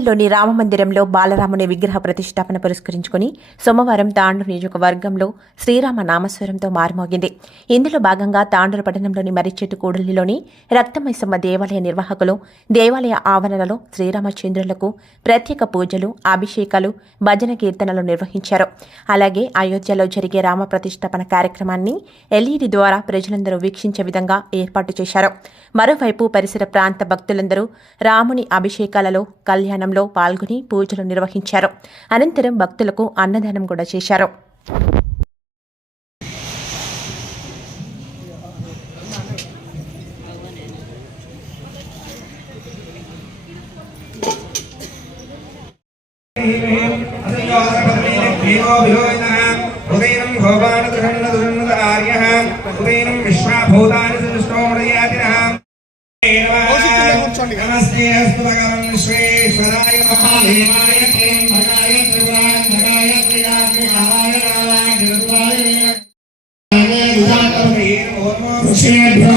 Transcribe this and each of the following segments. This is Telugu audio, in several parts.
లోని రామమందిరంలో బాలరాముని విగ్రహ ప్రతిష్టాపన పురస్కరించుకుని సోమవారం తాండూరు నియోజకవర్గంలో శ్రీరామ నామస్వరంతో మారుమోగింది. ఇందులో భాగంగా తాండూరు పట్టణంలోని మర్రిచెట్టు కూడలిలోని రక్తమైసమ్మ దేవాలయ నిర్వాహకులు దేవాలయ ఆవరణలో శ్రీరామచంద్రులకు ప్రత్యేక పూజలు అభిషేకాలు భజన కీర్తనలు నిర్వహించారు. అలాగే అయోధ్యలో జరిగే రామ ప్రతిష్టాపన కార్యక్రమాన్ని ఎల్ఈడి ద్వారా ప్రజలందరూ వీక్షించే విధంగా ఏర్పాటు చేశారు. మరోవైపు పరిసర ప్రాంత భక్తులందరూ రాముని అభిషేకాలలో కళ్యాణంలో పాల్గొని పూజలు నిర్వహించారు. అనంతరం భక్తులకు అన్నదానం కూడా చేశారు. ఉదయం భోగాన్ దురన్నద ఆర్యః ఉదయం नमस्ते अस्तु भगवन् विश्वेश्वराय महादेवाय त्र्यम्भकाय त्रिपुरान्तकाय त्रियात्मिकाय रामाय गुरुवाय ऋषिभ्यो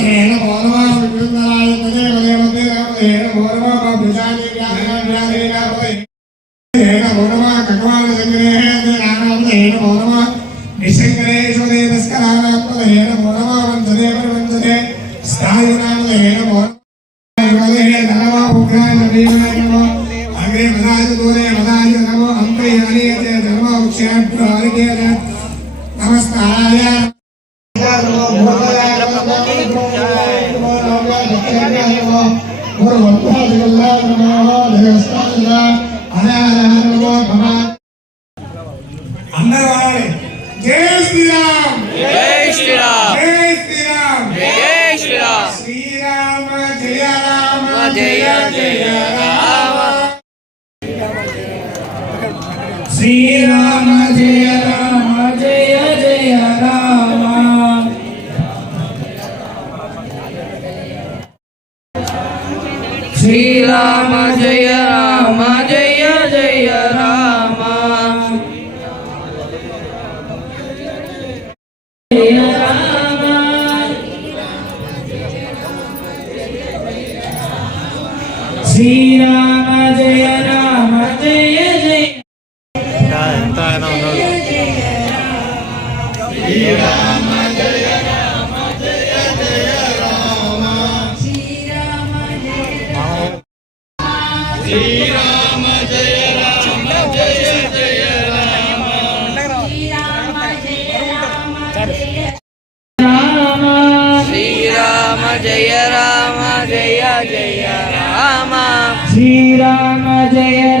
येन पूर्वा सुन्दराय तदे भगवते रामदेन पूर्वा भजानि व्याकरण व्याकरिणापते येन पूर्वा भगवान् सङ्ग्रहेण रामदेन पूर्वा निसङ्ग्रहेण నమస్కారాయ శ్రీరామ్. జయ రామ జయ జయ రామ. శ్రీరామ శ్రీరామ జయ రామ జయ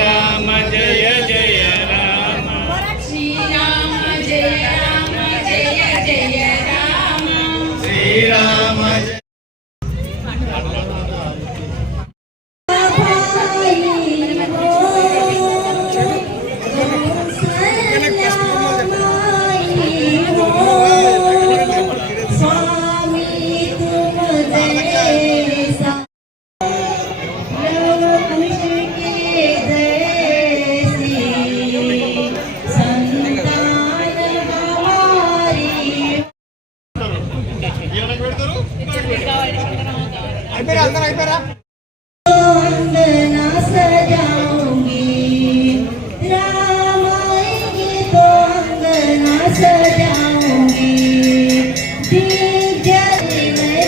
అయిపోయారా అందరూ అయిపోయారా वंदना सजाऊंगी रामायण तो वंदना सजाऊंगी दीप जल मैं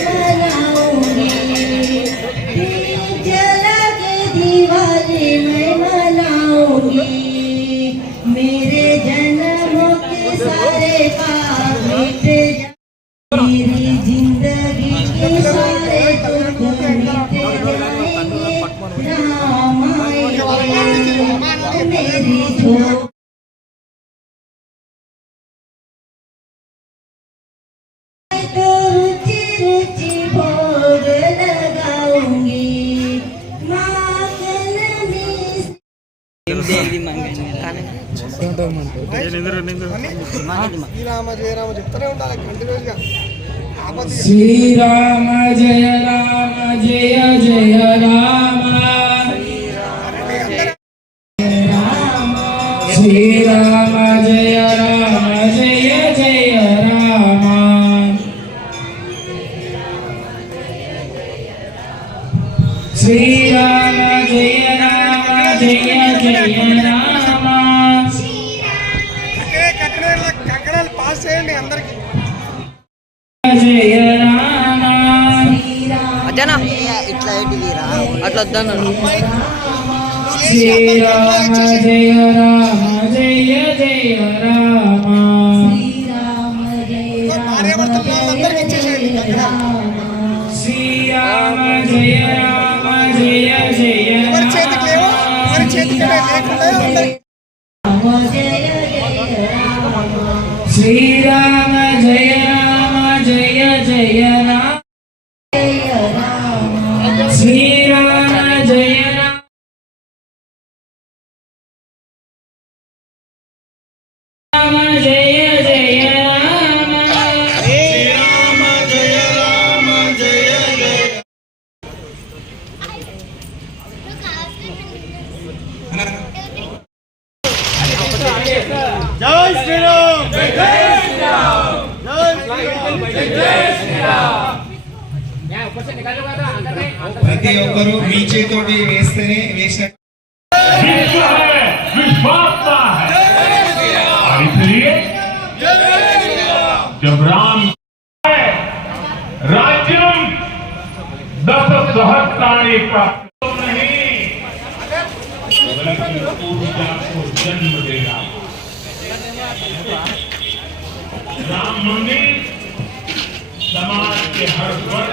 जिंदगी के सारे दुख मिट जाएंगे राम आएगा मेरी झोली तो रुचि रुचि भोग लगाऊंगी माखन में శ్రీరామ జయ రామ జయ జయ రామ శ్రీరామ జయ రామ జయ జయ రామ శ్రీరామ జయ రామ జయ జయ రామ కంకణాలు పాస్ చేయండి అందరికి అట్లా వద్దాను శ్రీరామ జయ రామ జయ జయ రామ. శ్రీరామ జయ చేతికి లేవు? చేతికి లేకుండా ప్రతి ఒక్కరూ మీ చేతోటి వేస్తేనే వేసిన विश्व है विश्वात्मा है और इसलिए जब राम है राज्यम दस सहस्त्राणी प्राप्त नहीं बल्कि ऊर्जा को जन्म देगा राम मंदिर समाज के हर वर्ग को एक उज्जवल